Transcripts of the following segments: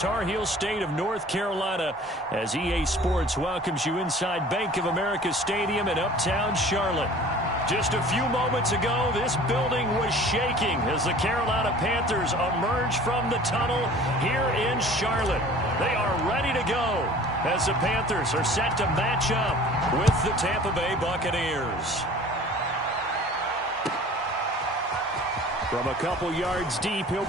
Tar Heel State of North Carolina, as EA Sports welcomes you inside Bank of America Stadium in Uptown Charlotte. Just a few moments ago, this building was shaking as the Carolina Panthers emerge from the tunnel here in Charlotte. They are ready to go as the Panthers are set to match up with the Tampa Bay Buccaneers. From a couple yards deep, and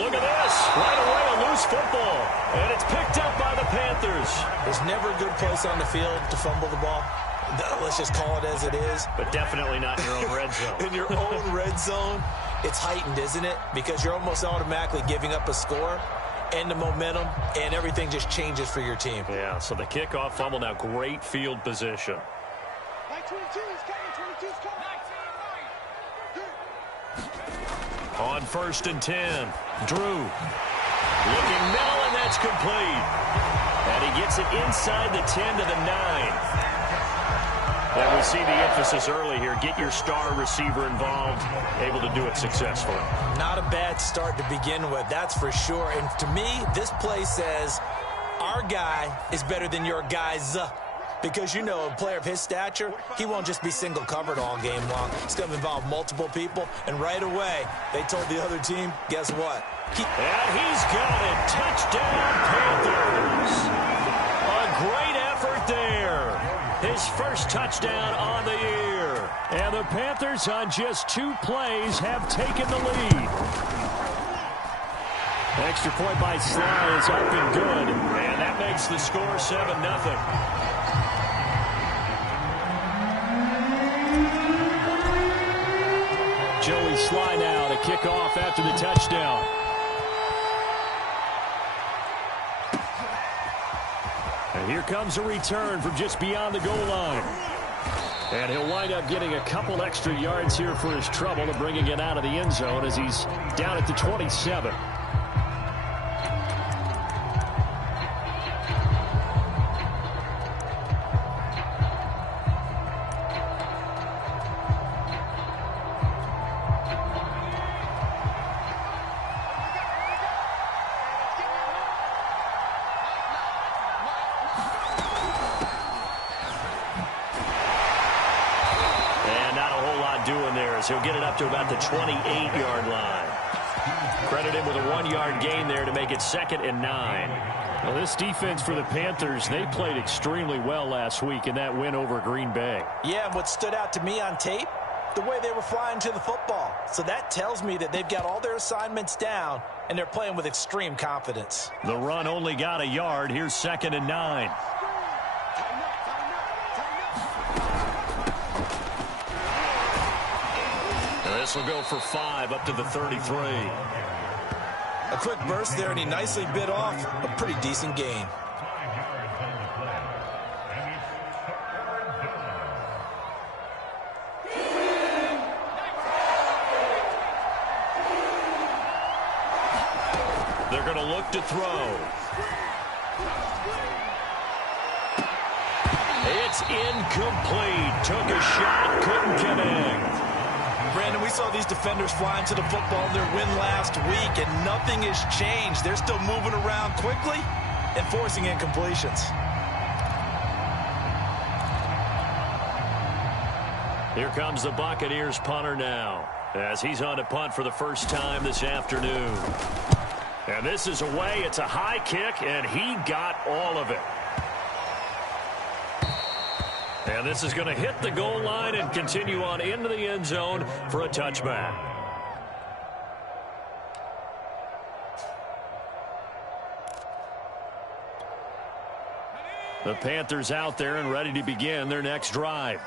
look at this, right away a loose football, and it's picked up by the Panthers. There's never a good place on the field to fumble the ball. Let's just call it as it is. But definitely not in your own red zone. In your own red zone, it's heightened, isn't it? Because you're almost automatically giving up a score and the momentum, and everything just changes for your team. Yeah, so the kickoff fumble, now great field position. 22's coming, 22's coming. On 1st and 10, Drew looking middle, and that's complete. And he gets it inside the 10 to the 9. And we see the emphasis early here. Get your star receiver involved, able to do it successfully. Not a bad start to begin with, that's for sure. And to me, this play says our guy is better than your guys. Because, you know, a player of his stature, he won't just be single covered all game long. It's going to involve multiple people. And right away, they told the other team, guess what? And he's got it. Touchdown, Panthers. A great effort there. His first touchdown on the year. And the Panthers, on just 2 plays, have taken the lead. Extra point by Sly is up and good. And that makes the score 7-0. Joey Sly now to kick off after the touchdown. And here comes a return from just beyond the goal line. And he'll wind up getting a couple extra yards here for his trouble and bringing it out of the end zone as he's down at the 27. He'll get it up to about the 28-yard line. Credit him with a 1-yard gain there to make it 2nd and 9. Well, this defense for the Panthers, they played extremely well last week in that win over Green Bay. Yeah, and what stood out to me on tape, the way they were flying to the football. So that tells me that they've got all their assignments down, and they're playing with extreme confidence. The run only got a yard. Here's 2nd and 9. This will go for 5 up to the 33. A quick burst there, and he nicely bit off a pretty decent gain. They're going to look to throw. It's incomplete. Took a shot, couldn't connect. Brandon, we saw these defenders flying to the football in their win last week, and nothing has changed. They're still moving around quickly and forcing incompletions. Here comes the Buccaneers punter now, as he's on to punt for the first time this afternoon. And this is away. It's a high kick, and he got all of it. And this is going to hit the goal line and continue on into the end zone for a touchback. The Panthers out there and ready to begin their next drive.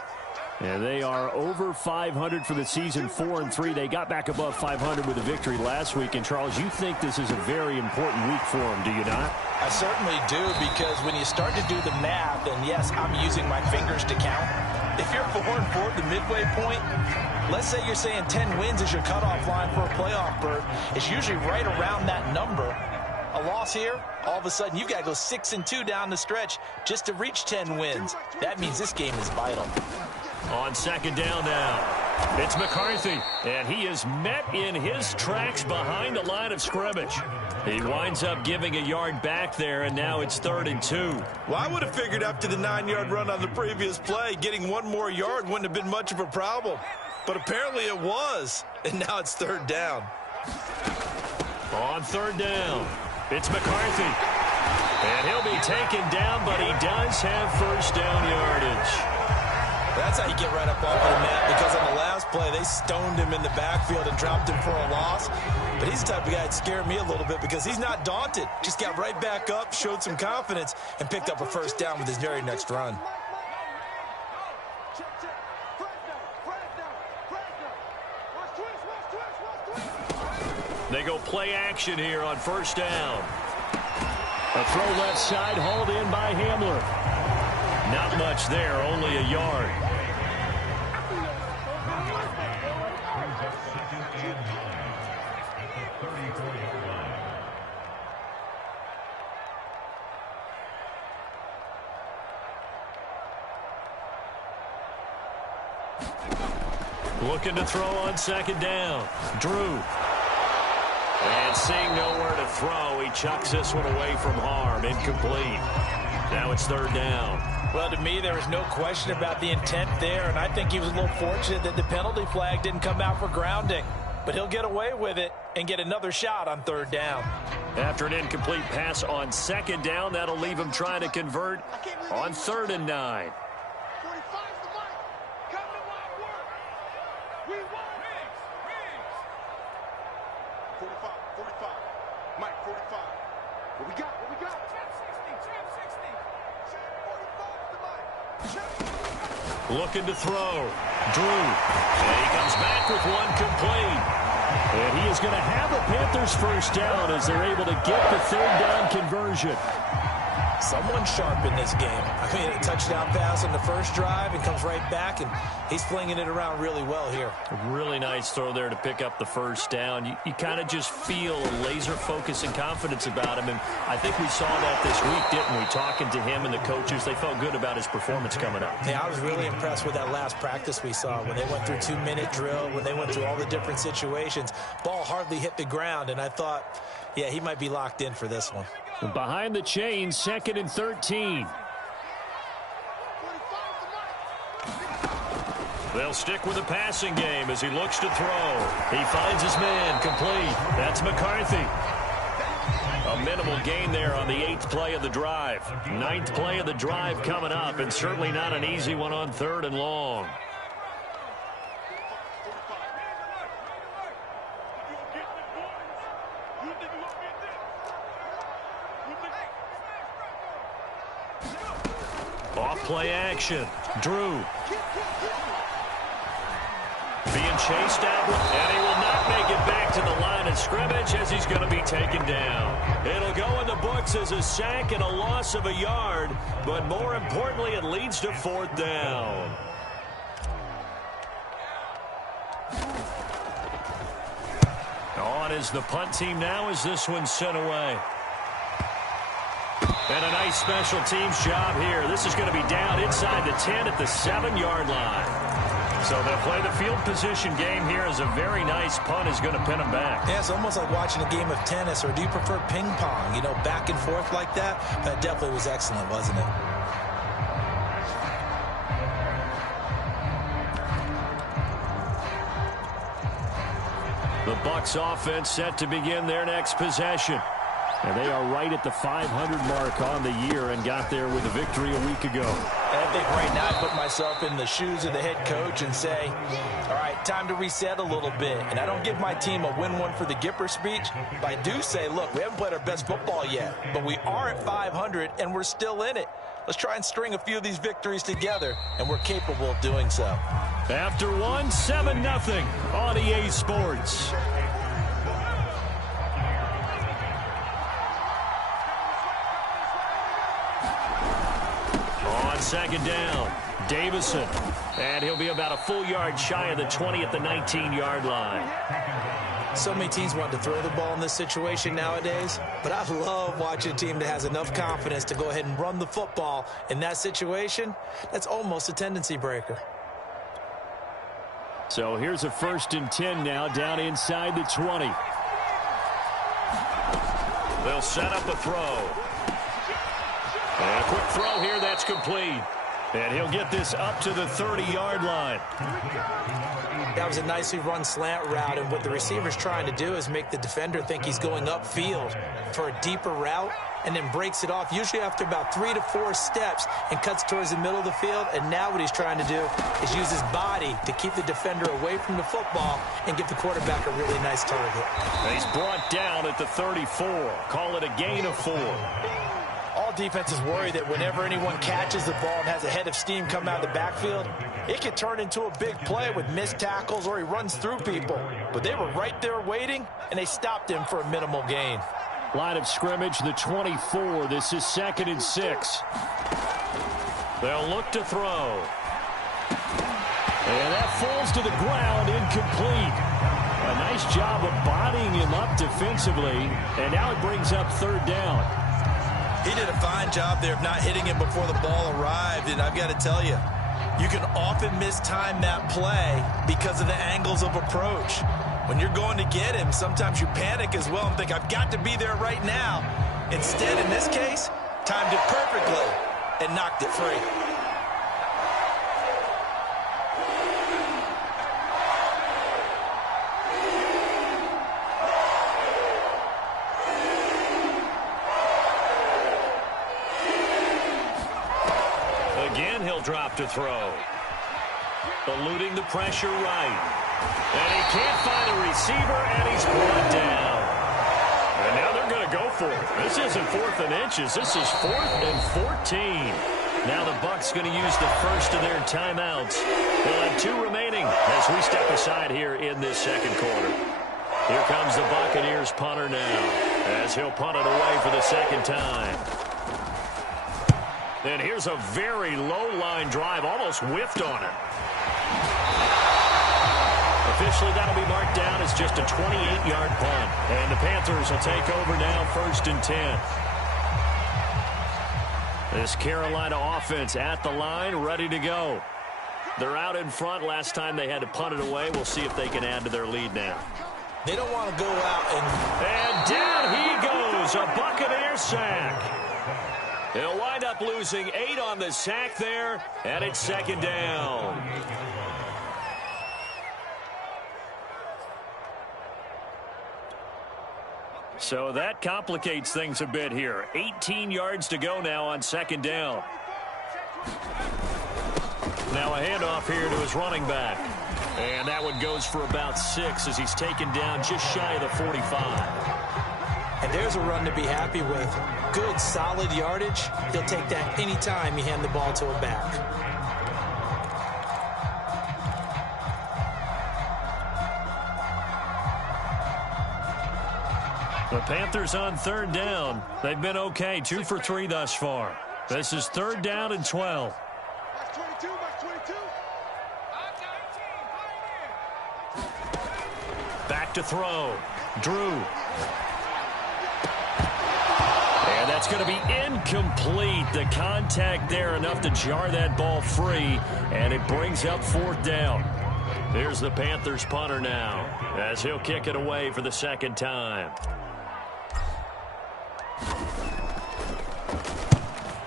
And they are over 500 for the season, 4-3. They got back above 500 with a victory last week. And, Charles, you think this is a very important week for them, do you not? I certainly do, because when you start to do the math, and yes, I'm using my fingers to count. If you're 4-4 at the midway point, let's say you're saying 10 wins is your cutoff line for a playoff berth. It's usually right around that number. A loss here, all of a sudden you've got to go 6-2 down the stretch just to reach 10 wins. That means this game is vital. On 2nd down now. It's McCarthy, and he is met in his tracks behind the line of scrimmage. He winds up giving a yard back there, and now it's 3rd and 2. Well, I would have figured after the 9-yard run on the previous play, getting one more yard wouldn't have been much of a problem. But apparently it was, and now it's 3rd down. On 3rd down, it's McCarthy. And he'll be taken down, but he does have first down yardage. That's how you get right up off of the mat, because on the last play, they stoned him in the backfield and dropped him for a loss. But he's the type of guy that scared me a little bit because he's not daunted. Just got right back up, showed some confidence, and picked up a first down with his very next run. They go play action here on first down. A throw left side, hauled in by Hamler. Not much there, only a yard. Looking to throw on 2nd down. Drew. And seeing nowhere to throw, he chucks this one away from harm. Incomplete. Now it's 3rd down. Well, to me, there was no question about the intent there, and I think he was a little fortunate that the penalty flag didn't come out for grounding. But he'll get away with it and get another shot on 3rd down. After an incomplete pass on 2nd down, that'll leave him trying to convert on 3rd and 9. 45. Mike, 45. What we got? Trap 60. Looking to throw. Drew. And he comes back with one complete. And he is going to have the Panthers first down as they're able to get the 3rd down conversion. Someone sharp in this game. I mean, a touchdown pass on the first drive and comes right back, and he's flinging it around really well here. A really nice throw there to pick up the first down. You kind of just feel laser focus and confidence about him, and I think we saw that this week, didn't we? Talking to him and the coaches, they felt good about his performance coming up. Yeah, I was really impressed with that last practice we saw when they went through 2-minute drill, when they went through all the different situations. Ball hardly hit the ground, and I thought, yeah, he might be locked in for this one. Behind the chains, 2nd and 13. They'll stick with the passing game as he looks to throw. He finds his man, complete. That's McCarthy. A minimal gain there on the 8th play of the drive. 9th play of the drive coming up, and certainly not an easy one on 3rd and long. Off play action. Drew. Being chased out, and he will not make it back to the line of scrimmage as he's going to be taken down. It'll go in the books as a sack and a loss of a yard, but more importantly, it leads to 4th down. On is the punt team now as this one's sent away. And a nice special teams job here. This is going to be down inside the 10 at the 7-yard line. So they'll play the field position game here as a very nice punt is going to pin them back. Yeah, it's almost like watching a game of tennis, or do you prefer ping pong? You know, back and forth like that? That definitely was excellent, wasn't it? The Bucs offense set to begin their next possession. And they are right at the 500 mark on the year and got there with a victory a week ago. And I think right now I put myself in the shoes of the head coach and say, all right, time to reset a little bit. And I don't give my team a win one for the Gipper speech, but I do say, look, we haven't played our best football yet, but we are at 500 and we're still in it. Let's try and string a few of these victories together, and we're capable of doing so. After one, 7-0 on EA Sports. On 2nd down, Davison. And he'll be about a full yard shy of the 20 at the 19-yard line. So many teams want to throw the ball in this situation nowadays, but I love watching a team that has enough confidence to go ahead and run the football. In that situation, that's almost a tendency breaker. So here's a 1st and 10 now, down inside the 20. They'll set up a throw. And a quick throw here, that's complete. And he'll get this up to the 30-yard line. That was a nicely run slant route, and what the receiver's trying to do is make the defender think he's going upfield for a deeper route, and then breaks it off, usually after about 3 to 4 steps, and cuts towards the middle of the field. And now what he's trying to do is use his body to keep the defender away from the football and give the quarterback a really nice target. And he's brought down at the 34. Call it a gain of 4. All defenses worry that whenever anyone catches the ball and has a head of steam come out of the backfield, it can turn into a big play with missed tackles or he runs through people. But they were right there waiting, and they stopped him for a minimal gain. Line of scrimmage, the 24. This is 2nd and 6. They'll look to throw. And that falls to the ground, incomplete. A nice job of bodying him up defensively, and now it brings up 3rd down. He did a fine job there of not hitting him before the ball arrived, and I've got to tell you, you can often mistime that play because of the angles of approach. When you're going to get him, sometimes you panic as well and think, I've got to be there right now. Instead, in this case, timed it perfectly and knocked it free. Again, he'll drop to throw. Eluding the pressure right. And he can't find a receiver, and he's brought down. And now they're going to go for it. This isn't 4th and inches. This is 4th and 14. Now the Bucs going to use the first of their timeouts. They'll have 2 remaining as we step aside here in this 2nd quarter. Here comes the Buccaneers punter now as he'll punt it away for the 2nd time. And here's a very low-line drive, almost whiffed on it. Officially, that'll be marked down as just a 28-yard punt. And the Panthers will take over now, 1st and 10. This Carolina offense at the line, ready to go. They're out in front. Last time they had to punt it away. We'll see if they can add to their lead now. They don't want to go out and down he goes, a Buccaneer sack. He'll wind up losing 8 on the sack there, and it's 2nd down. So that complicates things a bit here. 18 yards to go now on 2nd down. Now a handoff here to his running back. And that one goes for about 6 as he's taken down just shy of the 45. And there's a run to be happy with. Good, solid yardage. He'll take that anytime you hand the ball to a back. The Panthers on 3rd down. They've been okay, 2 for 3 thus far. This is 3rd down and 12. Back to throw. Drew. And that's going to be incomplete. The contact there enough to jar that ball free, and it brings up 4th down. Here's the Panthers punter now as he'll kick it away for the 2nd time.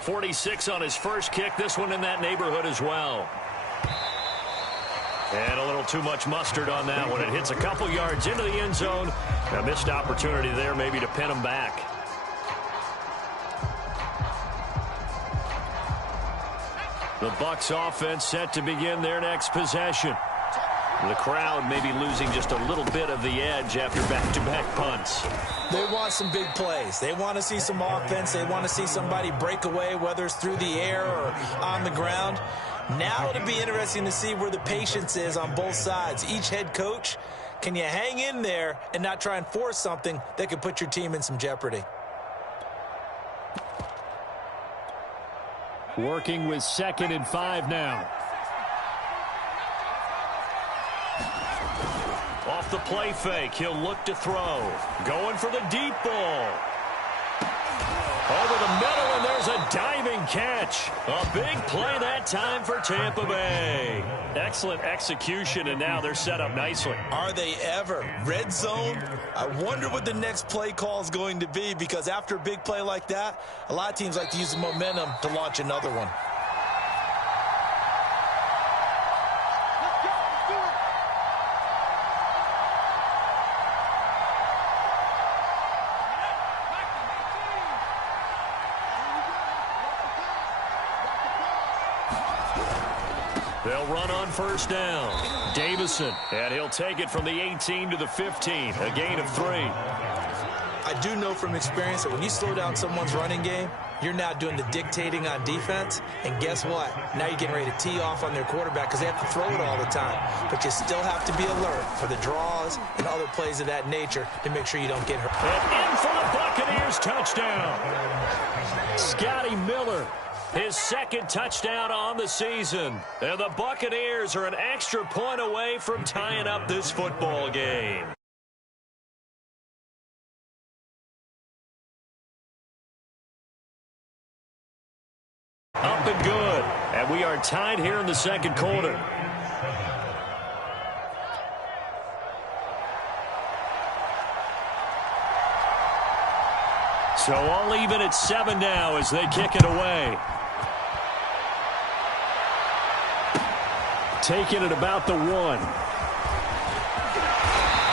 46 on his first kick. This one in that neighborhood as well. And a little too much mustard on that one. It hits a couple yards into the end zone. A missed opportunity there maybe to pin him back. The Bucs offense set to begin their next possession. The crowd maybe losing just a little bit of the edge after back-to-back punts. They want some big plays. They want to see some offense. They want to see somebody break away, whether it's through the air or on the ground. Now it'll be interesting to see where the patience is on both sides. Each head coach, can you hang in there and not try and force something that could put your team in some jeopardy? Working with 2nd and 5 now. Off the play fake, he'll look to throw. Going for the deep ball. Over the middle, and there scores a diving catch. A big play that time for Tampa Bay. Excellent execution, and now they're set up nicely. Are they ever? Red zone? I wonder what the next play call is going to be, because after a big play like that, a lot of teams like to use the momentum to launch another one. They'll run on first down. Davison, and he'll take it from the 18 to the 15, a gain of 3. I do know from experience that when you slow down someone's running game, you're now doing the dictating on defense, and guess what? Now you're getting ready to tee off on their quarterback because they have to throw it all the time. But you still have to be alert for the draws and other plays of that nature to make sure you don't get hurt. And in for the Buccaneers touchdown. Scotty Miller. His second touchdown on the season. And the Buccaneers are an extra point away from tying up this football game. Up and good. And we are tied here in the second quarter. So all even at 7 now as they kick it away. Taking it about the 1.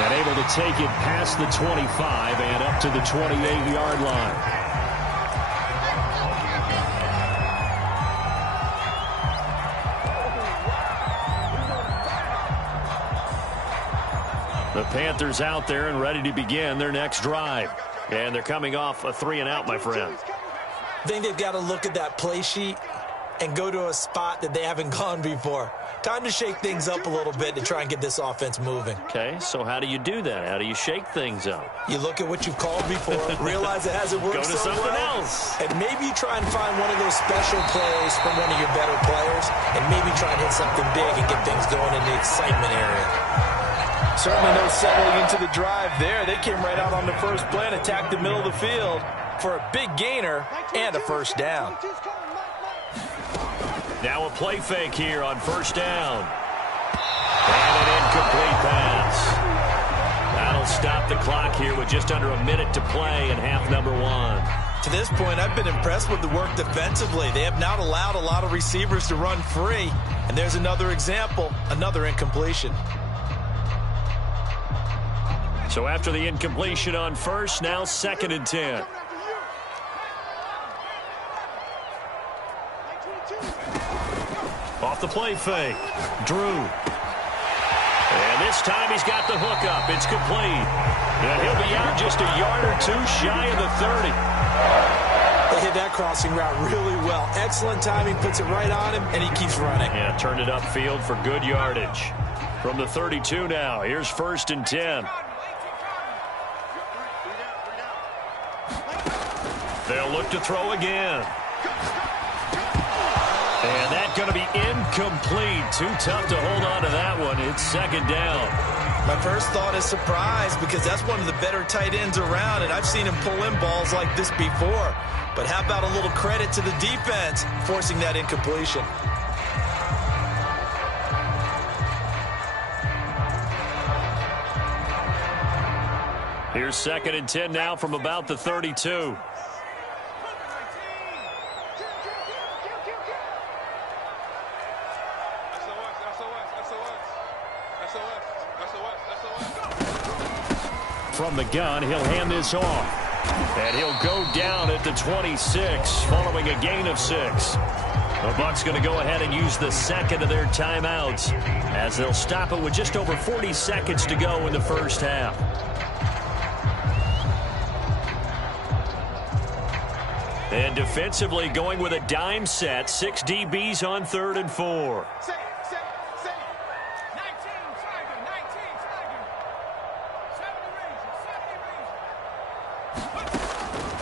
And able to take it past the 25 and up to the 28-yard line. The Panthers out there and ready to begin their next drive. And they're coming off a 3-and-out, my friend. I think they've got to look at that play sheet and go to a spot that they haven't gone before. Time to shake things up a little bit to try and get this offense moving. Okay, so how do you do that? How do you shake things up? You look at what you've called before, realize it hasn't worked Go to so something well, else. and maybe try and find one of those special plays from one of your better players, and maybe try and hit something big and get things going in the excitement area. Certainly no settling into the drive there. They came right out on the first play and attacked the middle of the field for a big gainer and a first down. Now a play fake here on first down. And an incomplete pass. That'll stop the clock here with just under a minute to play in half number 1. To this point, I've been impressed with the work defensively. They have not allowed a lot of receivers to run free. And there's another example, another incompletion. So after the incompletion on first, now 2nd and 10. Off the play fake. Drew. And this time he's got the hook up. It's complete. And he'll be out just a yard or 2 shy of the 30. They hit that crossing route really well. Excellent timing, puts it right on him, and he keeps running. Yeah, turned it upfield for good yardage. From the 32 now, here's 1st and 10. They'll look to throw again. And that's going to be incomplete. Too tough to hold on to that one. It's 2nd down. My first thought is surprise, because that's one of the better tight ends around, and I've seen him pull in balls like this before. But how about a little credit to the defense forcing that incompletion? Here's 2nd and 10 now from about the 32. From the gun, he'll hand this off. And he'll go down at the 26 following a gain of 6. The Bucs going to go ahead and use the second of their timeouts as they'll stop it with just over 40 seconds to go in the first half. And defensively going with a dime set, 6 DBs on 3rd and 4.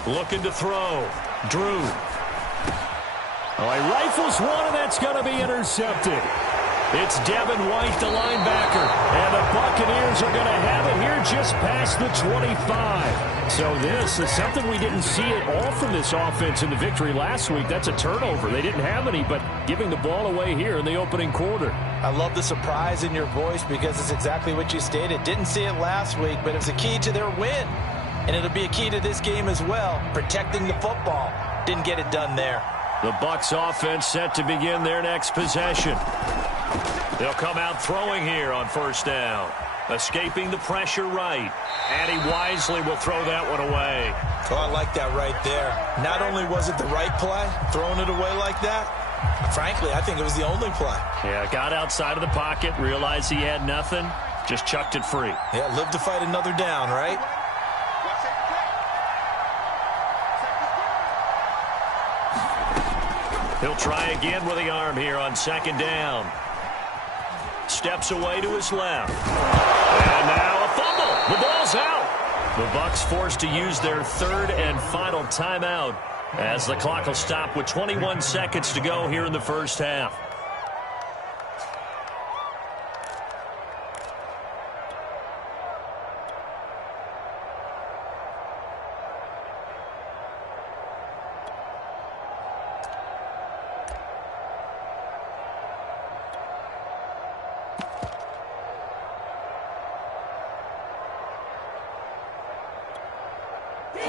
Looking to throw. Drew. Oh, he rifles one, and that's going to be intercepted. It's Devin White, the linebacker. And the Buccaneers are going to have it here just past the 25. So this is something we didn't see at all from this offense in the victory last week. That's a turnover. They didn't have any, but giving the ball away here in the opening quarter. I love the surprise in your voice because it's exactly what you stated. Didn't see it last week, but it was a key to their win. And it'll be a key to this game as well, protecting the football. Didn't get it done there. The Bucs offense set to begin their next possession. They'll come out throwing here on first down. Escaping the pressure right. And he wisely will throw that one away. Oh, I like that right there. Not only was it the right play, throwing it away like that, frankly, I think it was the only play. Yeah, got outside of the pocket, realized he had nothing, just chucked it free. Yeah, live to fight another down, right? He'll try again with the arm here on second down. Steps away to his left. And now a fumble. The ball's out. The Bucs forced to use their third and final timeout as the clock will stop with 21 seconds to go here in the first half.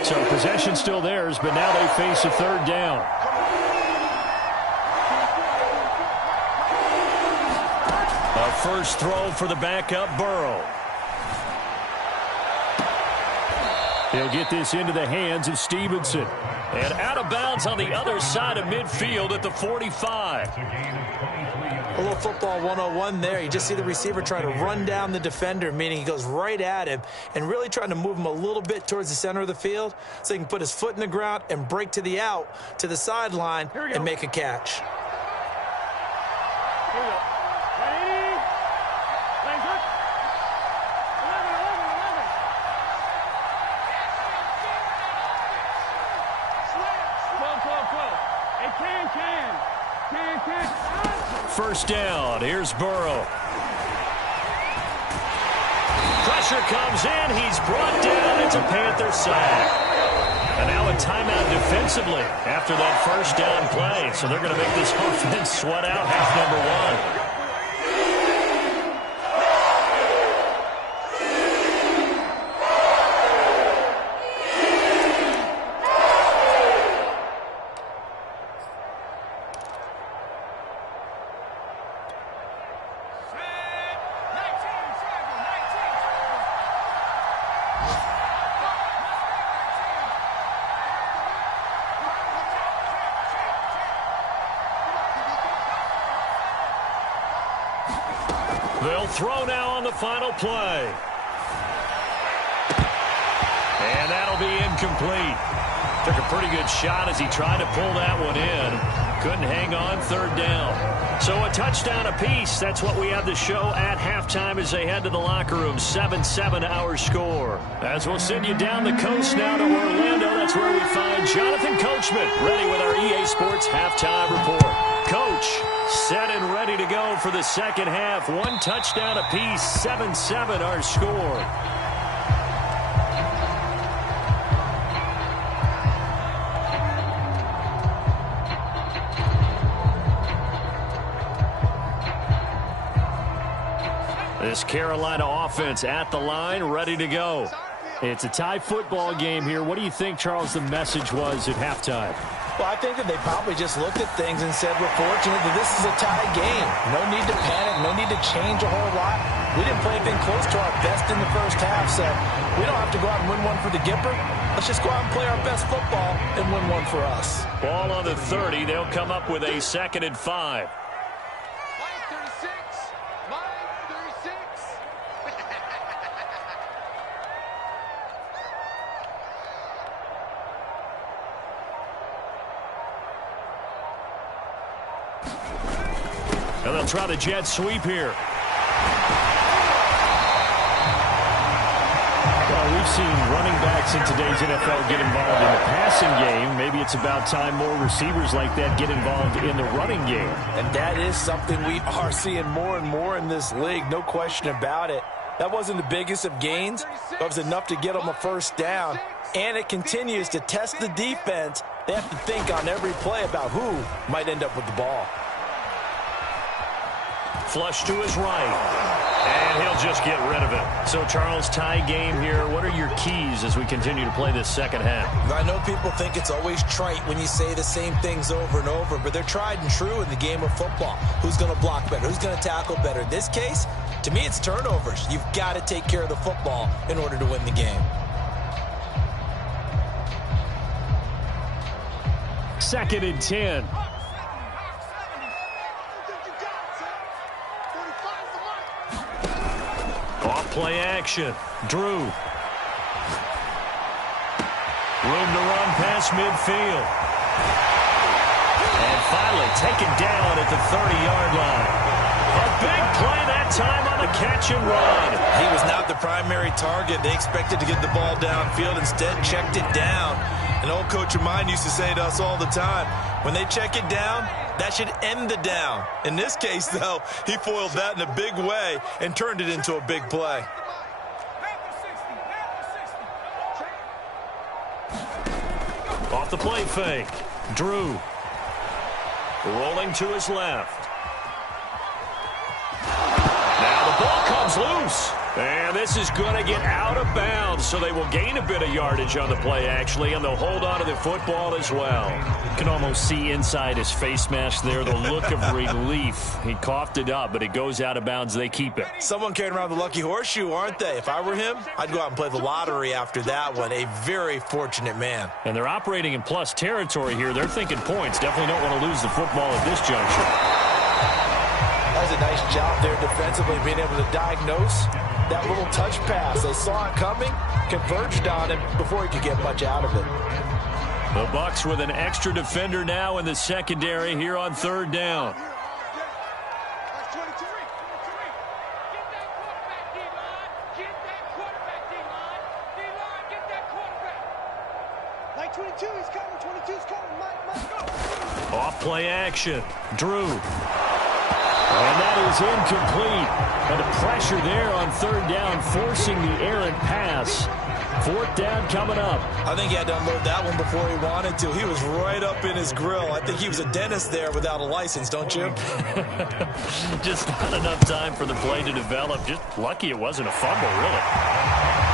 So possession still theirs, but now they face a third down. A first throw for the backup Burrow. He'll get this into the hands of Stevenson. And out of bounds on the other side of midfield at the 45. A little football 101 there. You just see the receiver try to run down the defender, meaning he goes right at him and really trying to move him a little bit towards the center of the field so he can put his foot in the ground and break to the out, to the sideline, and make a catch. Here we go. Ready? Legs up. 12. Hey, can. First down. Here's Burrow. Pressure comes in. He's brought down. It's a Panther sack. And now a timeout defensively after that first down play. So they're going to make this offense sweat out half number one. They'll throw now on the final play. And that'll be incomplete. Took a pretty good shot as he tried to pull that one in. Couldn't hang on, third down. So a touchdown apiece. That's what we have to show at halftime as they head to the locker room. 7-7 our score. As we'll send you down the coast now to Orlando. That's where we find Jonathan Coachman ready with our EA Sports halftime report. Coach, set and ready to go for the second half. One touchdown apiece, 7-7 our score. This Carolina offense at the line, ready to go. It's a tie football game here. What do you think, Charles, the message was at halftime? Well, I think that they probably just looked at things and said, we're fortunate that this is a tie game. No need to panic, no need to change a whole lot. We didn't play anything close to our best in the first half, so we don't have to go out and win one for the Gipper. Let's just go out and play our best football and win one for us. Ball on the 30. They'll come up with a 2nd and 5. And they'll try the jet sweep here. Well, we we've seen running backs in today's NFL get involved in the passing game. Maybe it's about time more receivers like that get involved in the running game. And that is something we are seeing more and more in this league, no question about it. That wasn't the biggest of gains, but it was enough to get them a first down. And it continues to test the defense. They have to think on every play about who might end up with the ball. Flush to his right. And he'll just get rid of it. So, Charles, tie game here. What are your keys as we continue to play this second half? I know people think it's always trite when you say the same things over and over, but they're tried and true in the game of football. Who's going to block better? Who's going to tackle better? In this case, to me, it's turnovers. You've got to take care of the football in order to win the game. Second and 10. Off play action. Drew. Room to run past midfield. And finally taken down at the 30-yard line. A big play that time on the catch and run. He was not the primary target. They expected to get the ball downfield. Instead, checked it down. An old coach of mine used to say to us all the time, when they check it down, that should end the down. In this case, though, he foiled that in a big way and turned it into a big play. Off the play fake. Drew. Rolling to his left. Now the ball comes loose. And this is going to get out of bounds, so they will gain a bit of yardage on the play, actually, and they'll hold on to the football as well. You can almost see inside his face mask there the look of relief. He coughed it up, but it goes out of bounds. They keep it. Someone carrying around the lucky horseshoe, aren't they? If I were him, I'd go out and play the lottery after that one. A very fortunate man. And they're operating in plus territory here. They're thinking points. Definitely don't want to lose the football at this juncture. That was a nice job there defensively, being able to diagnose that little touch pass. They saw it coming, converged on him before he could get much out of it. The Bucs with an extra defender now in the secondary here on third down. Off play action. Drew. And that is incomplete. And the pressure there on third down, forcing the errant pass. Fourth down coming up. I think he had to unload that one before he wanted to. He was right up in his grill. I think he was a dentist there without a license, don't you? Just not enough time for the play to develop. Just lucky it wasn't a fumble, really.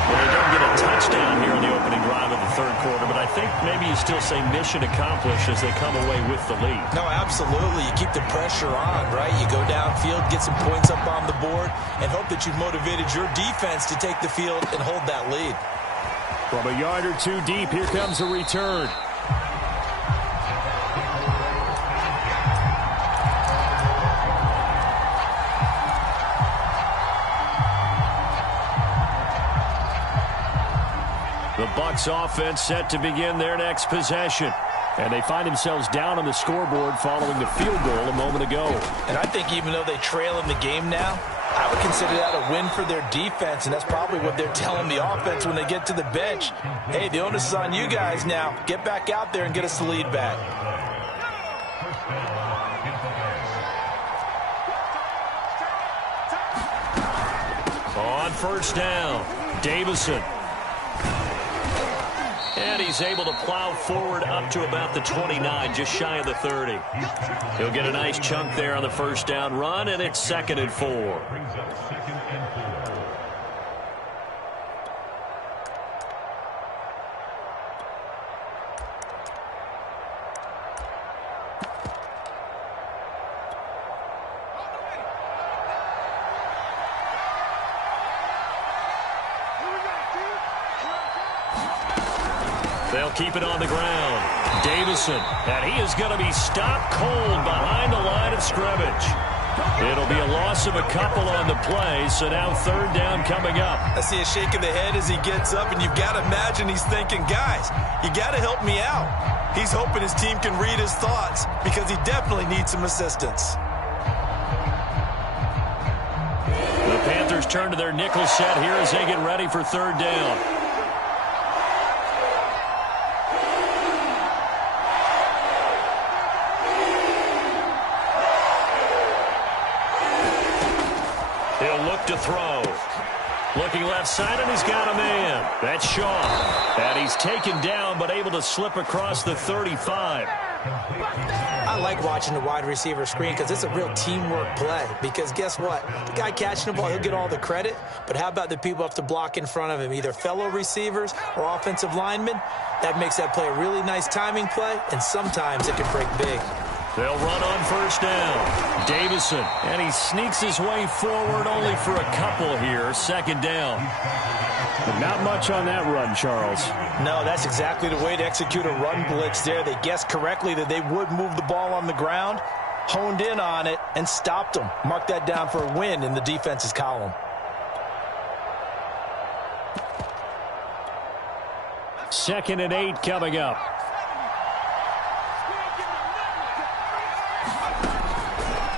Well, they don't get a touchdown here in the opening drive of the third quarter, but I think maybe you still say mission accomplished as they come away with the lead. No, absolutely. You keep the pressure on, right? You go downfield, get some points up on the board, and hope that you've motivated your defense to take the field and hold that lead. From a yard or two deep, here comes a return. The Bucs offense set to begin their next possession. And they find themselves down on the scoreboard following the field goal a moment ago. And I think even though they trail in the game now, I would consider that a win for their defense, and that's probably what they're telling the offense when they get to the bench. Hey, the onus is on you guys now. Get back out there and get us the lead back. On first down, Davison. And he's able to plow forward up to about the 29, just shy of the 30. He'll get a nice chunk there on the first down run, and it's 2nd and 4. They'll keep it on the ground. Davison, and he is going to be stopped cold behind the line of scrimmage. It'll be a loss of a couple on the play, so now third down coming up. I see a shake of the head as he gets up, and you've got to imagine he's thinking, guys, you got to help me out. He's hoping his team can read his thoughts because he definitely needs some assistance. The Panthers turn to their nickel set here as they get ready for third down. to throw. Looking left side, and he's got a man. That's Shaw. And he's taken down, but able to slip across the 35. I like watching the wide receiver screen because it's a real teamwork play. Because guess what? The guy catching the ball, he'll get all the credit. But how about the people have to block in front of him, either fellow receivers or offensive linemen? That makes that play a really nice timing play, and sometimes it can break big. They'll run on first down. Davison, and he sneaks his way forward only for a couple here. Second down. But not much on that run, Charles. No, that's exactly the way to execute a run blitz there. They guessed correctly that they would move the ball on the ground, honed in on it, and stopped them. Mark that down for a win in the defense's column. Second and 8 coming up.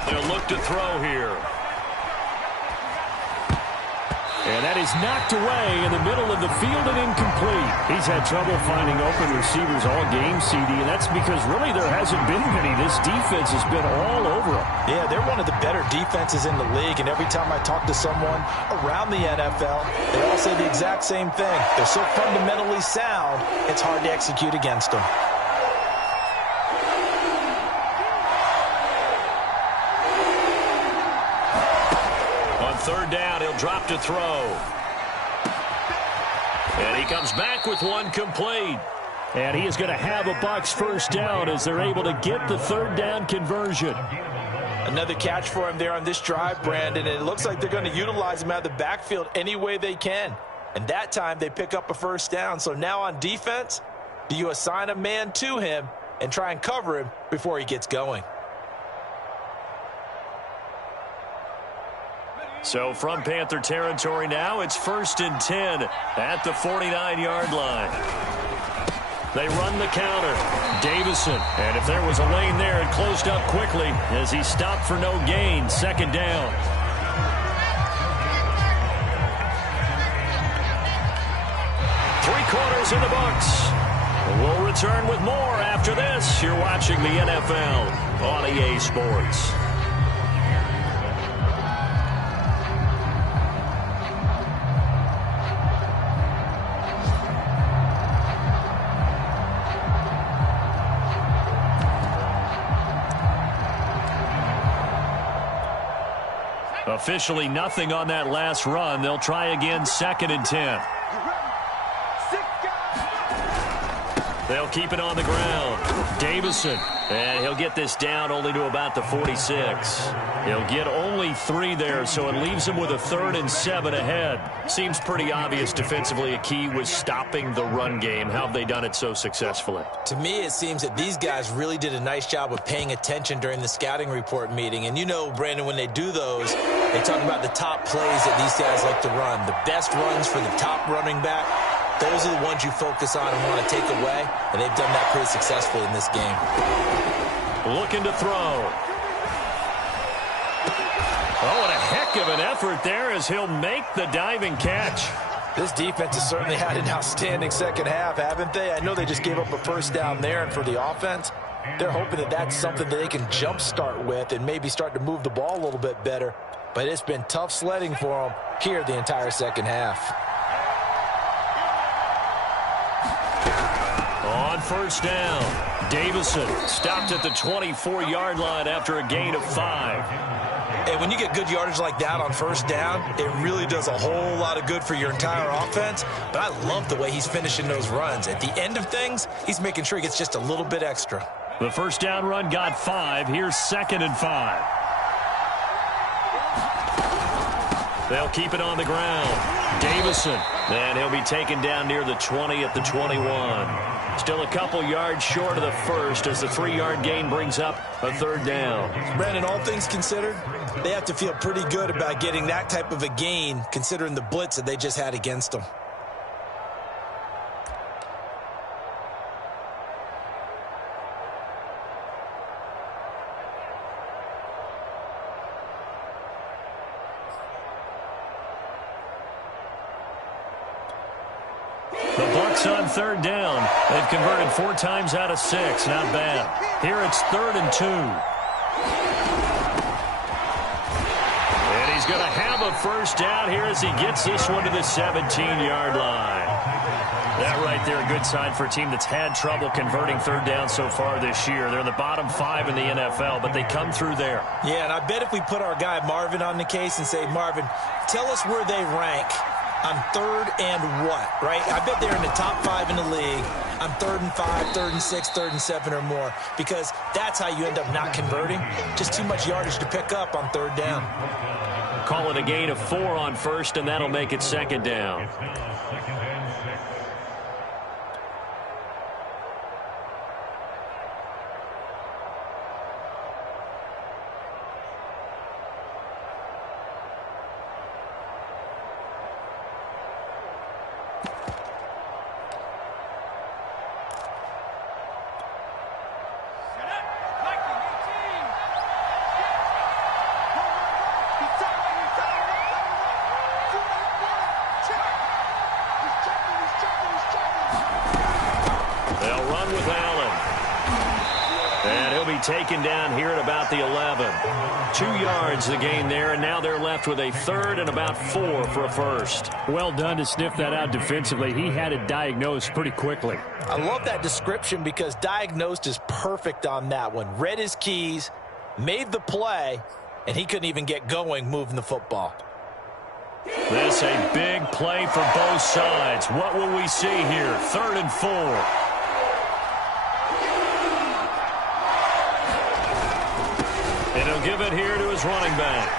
They'll look to throw here. And that is knocked away in the middle of the field and incomplete. He's had trouble finding open receivers all game, CD, and that's because really there hasn't been many. This defense has been all over them. Yeah, they're one of the better defenses in the league, and every time I talk to someone around the NFL, they all say the exact same thing. They're so fundamentally sound, it's hard to execute against them. Third down, he'll drop to throw. And he comes back with one complete. And he is going to have a Bucs first down as they're able to get the third down conversion. Another catch for him there on this drive, Brandon, and it looks like they're going to utilize him out of the backfield any way they can. And that time they pick up a first down. So now on defense, do you assign a man to him and try and cover him before he gets going? So from Panther territory now, it's 1st and 10 at the 49-yard line. They run the counter. Davison, and if there was a lane there, it closed up quickly as he stopped for no gain. Second down. Three-quarters in the books. We'll return with more after this. You're watching the NFL on EA Sports. Officially nothing on that last run. They'll try again, 2nd and 10. They'll keep it on the ground. Davison, and he'll get this down only to about the 46. He'll get only 3 there, so it leaves him with a 3rd and 7 ahead. Seems pretty obvious defensively a key was stopping the run game. How have they done it so successfully? To me, it seems that these guys really did a nice job of paying attention during the scouting report meeting. And you know, Brandon, when they do those, they talk about the top plays that these guys like to run. The best runs for the top running back. Those are the ones you focus on and want to take away, and they've done that pretty successfully in this game. Looking to throw. Oh, what a heck of an effort there as he'll make the diving catch. This defense has certainly had an outstanding second half, haven't they? I know they just gave up a first down there, and for the offense, they're hoping that that's something that they can jumpstart with and maybe start to move the ball a little bit better. But it's been tough sledding for them here the entire second half. On first down, Davison stopped at the 24-yard line after a gain of 5. And when you get good yardage like that on first down, it really does a whole lot of good for your entire offense. But I love the way he's finishing those runs. At the end of things, he's making sure he gets just a little bit extra. The first down run got 5. Here's 2nd and 5. They'll keep it on the ground. Davison, and he'll be taken down near the 20 at the 21. Still a couple yards short of the first as the 3-yard gain brings up a 3rd down. Brandon, all things considered, they have to feel pretty good about getting that type of a gain considering the blitz that they just had against them. The Bucs on 3rd down. They've converted 4 times out of 6. Not bad. Here it's 3rd and 2. And he's he's going to have a first down here as he gets this one to the 17-yard line. That right there, a good sign for a team that's had trouble converting third down so far this year. They're in the bottom 5 in the NFL, but they come through there. Yeah, and I bet if we put our guy Marvin on the case and say, Marvin, tell us where they rank on third and what, right? I bet they're in the top 5 in the league on 3rd and 5, 3rd and 6, 3rd and 7 or more, because that's how you end up not converting. Just too much yardage to pick up on third down. Call it a gain of 4 on first, and that'll make it second down. Taken down here at about the 11. 2 yards the gain there, and now they're left with a third and about 4 for a first. Well done to sniff that out defensively. He had it diagnosed pretty quickly. I love that description because diagnosed is perfect on that one. Read his keys, made the play, and he couldn't even get going moving the football. This a big play for both sides. What will we see here? 3rd and 4. And he'll give it here to his running back.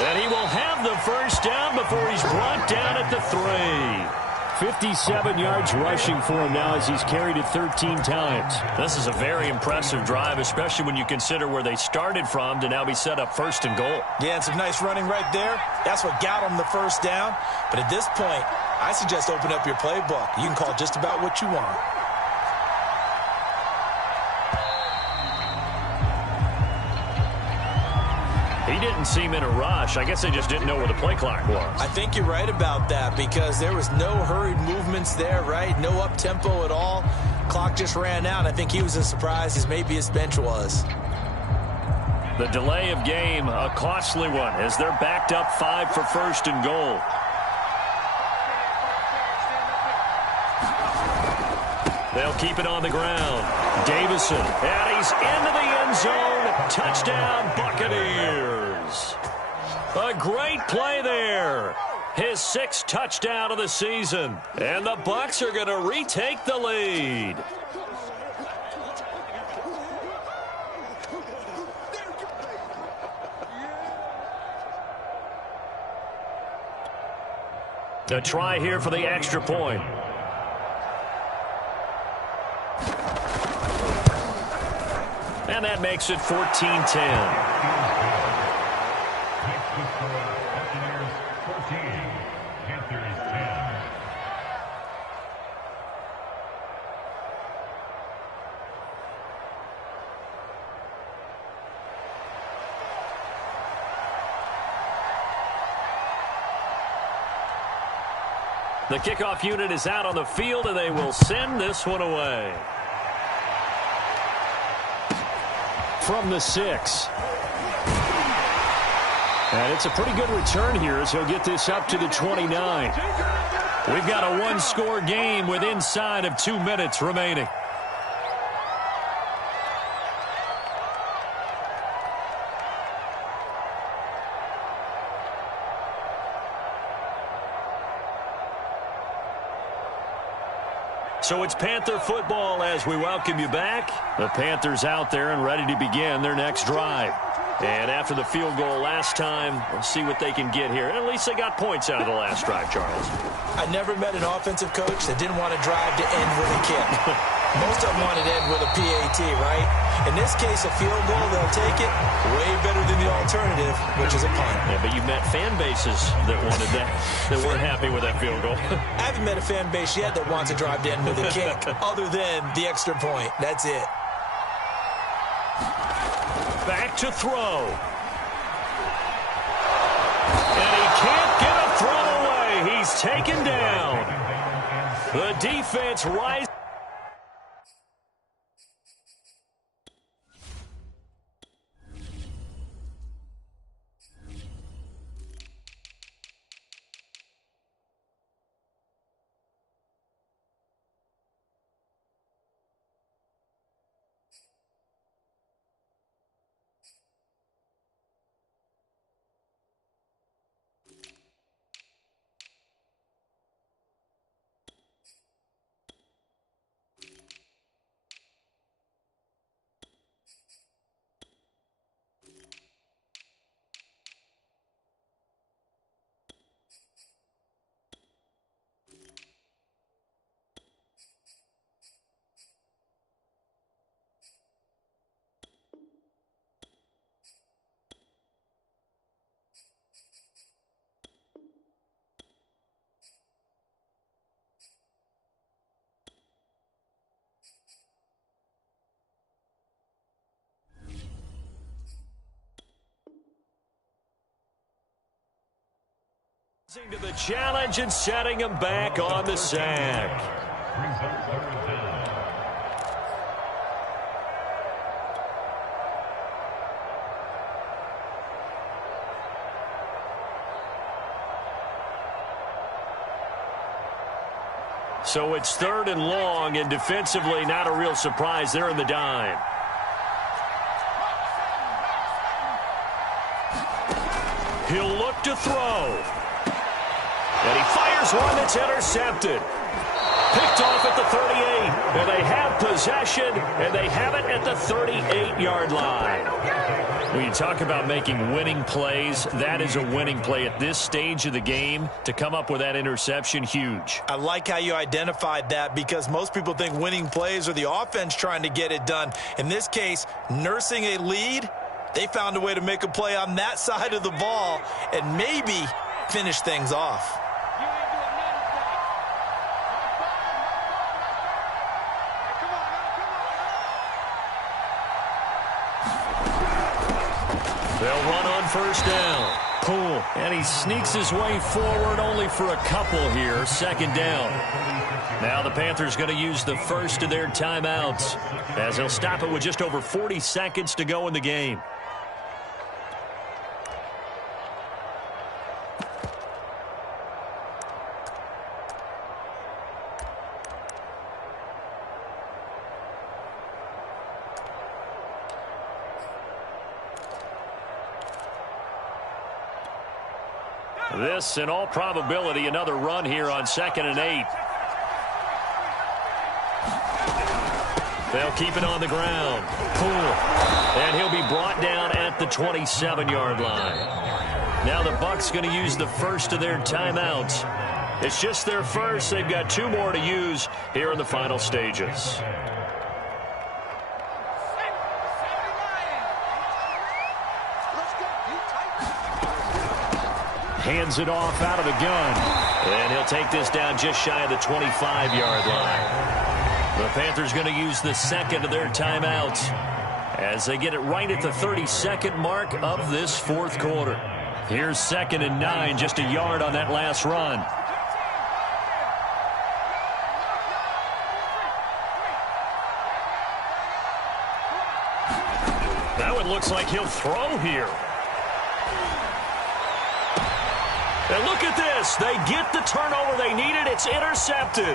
And he will have the first down before he's brought down at the 3. 57 yards rushing for him now as he's carried it 13 times. This is a very impressive drive, especially when you consider where they started from to now be set up 1st and goal. Yeah, and some nice running right there. That's what got him the first down. But at this point, I suggest open up your playbook. You can call just about what you want. He didn't seem in a rush. I guess they just didn't know where the play clock was. I think you're right about that because there was no hurried movements there, right? No up-tempo at all. Clock just ran out. I think he was as surprised as maybe his bench was. The delay of game, a costly one, as they're backed up 5 for 1st and goal. They'll keep it on the ground. Davison, and he's into the end zone. Touchdown, Buccaneers. A great play there. His 6th touchdown of the season. And the Bucs are going to retake the lead. A try here for the extra point. And that makes it 14-10. The kickoff unit is out on the field, and they will send this one away. From the 6. And it's a pretty good return here as he'll get this up to the 29. We've got a 1-score game with inside of 2 minutes remaining. So it's Panther football as we welcome you back. The Panthers out there and ready to begin their next drive. And after the field goal last time, we'll see what they can get here. At least they got points out of the last drive, Charles. I never met an offensive coach that didn't want to drive to end with a kick. Most of them wanted to end with a PAT, right? In this case, a field goal, they'll take it way better than the alternative, which is a punt. Yeah, but you met fan bases that wanted that, that weren't happy with that field goal. I haven't met a fan base yet that wants to drive to end with a kick other than the extra point. That's it. Back to throw. And he can't get a throw away. He's taken down. The defense rises. Rising to the challenge and setting him back on the sack. So it's 3rd and long, and defensively not a real surprise. They're in the dime. He'll look to throw. And he fires one that's intercepted. Picked off at the 38. And they have possession, and they have it at the 38-yard line. When you talk about making winning plays, that is a winning play at this stage of the game. To come up with that interception, huge. I like how you identified that, because most people think winning plays are the offense trying to get it done. In this case, nursing a lead, they found a way to make a play on that side of the ball and maybe finish things off. They'll run on 1st down. Pull. And he sneaks his way forward only for a couple here. 2nd down. Now the Panthers going to use the first of their timeouts, as they'll stop it with just over 40 seconds to go in the game. This, in all probability, another run here on 2nd and 8. They'll keep it on the ground. Pull. And he'll be brought down at the 27-yard line. Now the Bucs going to use the first of their timeouts. It's just their first. They've got 2 more to use here in the final stages. Hands it off out of the gun. And he'll take this down just shy of the 25-yard line. The Panthers going to use the second of their timeouts as they get it right at the 32nd mark of this 4th quarter. Here's 2nd and 9, just a yard on that last run. Now it looks like he'll throw here. And look at this. They get the turnover they needed. It's intercepted.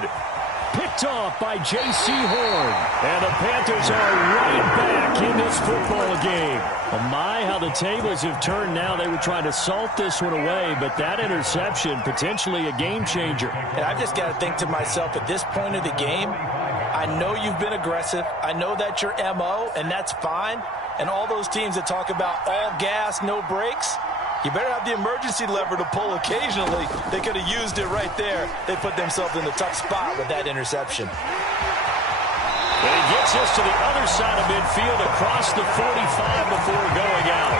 Picked off by J.C. Horn. And the Panthers are right back in this football game. Oh my, how the tables have turned now. They were trying to salt this one away, but that interception, potentially a game changer. And I've just got to think to myself, at this point of the game, I know you've been aggressive. I know that's your MO, and that's fine. And all those teams that talk about all gas, no brakes, you better have the emergency lever to pull occasionally. They could have used it right there. They put themselves in a tough spot with that interception. And he gets us to the other side of midfield across the 45 before going out.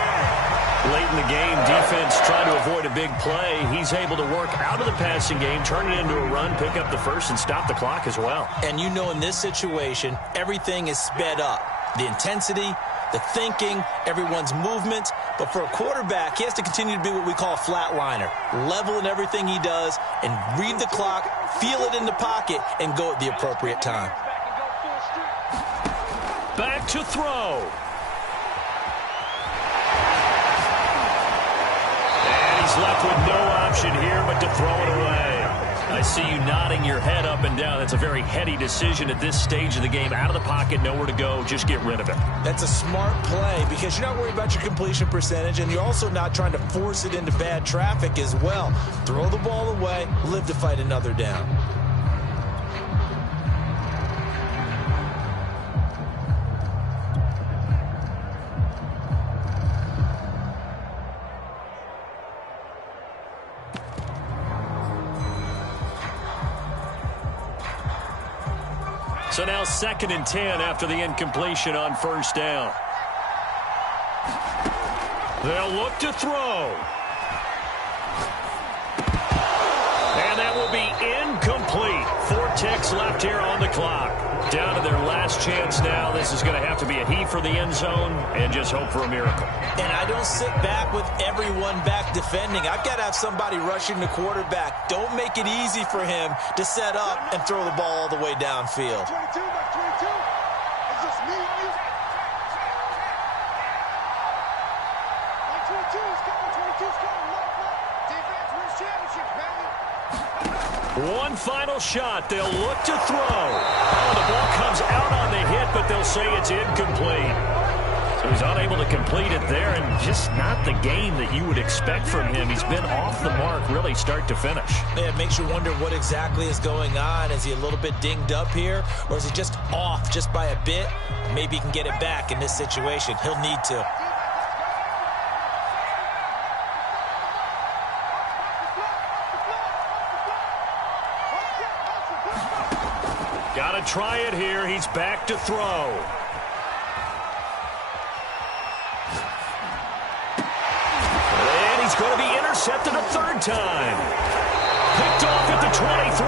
Late in the game, defense trying to avoid a big play. He's able to work out of the passing game, turn it into a run, pick up the first, and stop the clock as well. And you know, in this situation, everything is sped up. The intensity, the thinking, everyone's movement. But for a quarterback, he has to continue to be what we call a flatliner. Level in everything he does and read the clock, feel it in the pocket, and go at the appropriate time. Back to throw. And he's left with no option here but to throw it away. I see you nodding your head up and down. That's a very heady decision at this stage of the game. Out of the pocket, nowhere to go. Just get rid of it. That's a smart play because you're not worried about your completion percentage, and you're also not trying to force it into bad traffic as well. Throw the ball away, live to fight another down. So now 2nd and 10 after the incompletion on 1st down. They'll look to throw. And that will be incomplete. 4 ticks left here on the clock. Down to their last chance now. This is going to have to be a heave for the end zone and just hope for a miracle. And I don't sit back with everyone back defending. I've got to have somebody rushing the quarterback. Don't make it easy for him to set up and throw the ball all the way downfield. 22 by 22. It's just me and you. Like 22's coming, 22's coming. Defense wins championship, baby. One final shot. They'll look to throw. Oh, the ball comes out on the hit, but they'll say it's incomplete. So he's unable to complete it there, and just not the game that you would expect from him. He's been off the mark really start to finish. Yeah, it makes you wonder what exactly is going on. Is he a little bit dinged up here, or is he just off just by a bit? Maybe he can get it back in this situation. He'll need to. Got to try it here. He's back to throw. And he's going to be intercepted a third time. Picked off at the 23.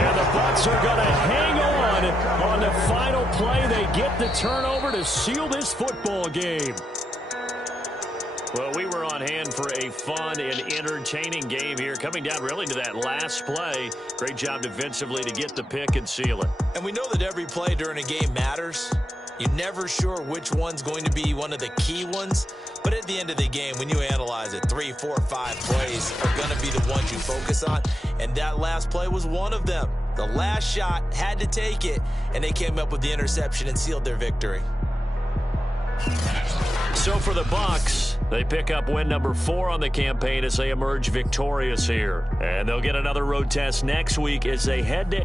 And the Bucs are going to hang on the final play. They get the turnover to seal this football game. Well, we were on hand for a fun and entertaining game here, coming down really to that last play. Great job defensively to get the pick and seal it. And we know that every play during a game matters. You're never sure which one's going to be one of the key ones. But at the end of the game, when you analyze it, 3, 4, 5 plays are going to be the ones you focus on. And that last play was one of them. The last shot had to take it, and they came up with the interception and sealed their victory. So for the Bucs, they pick up win number 4 on the campaign as they emerge victorious here. And they'll get another road test next week as they head to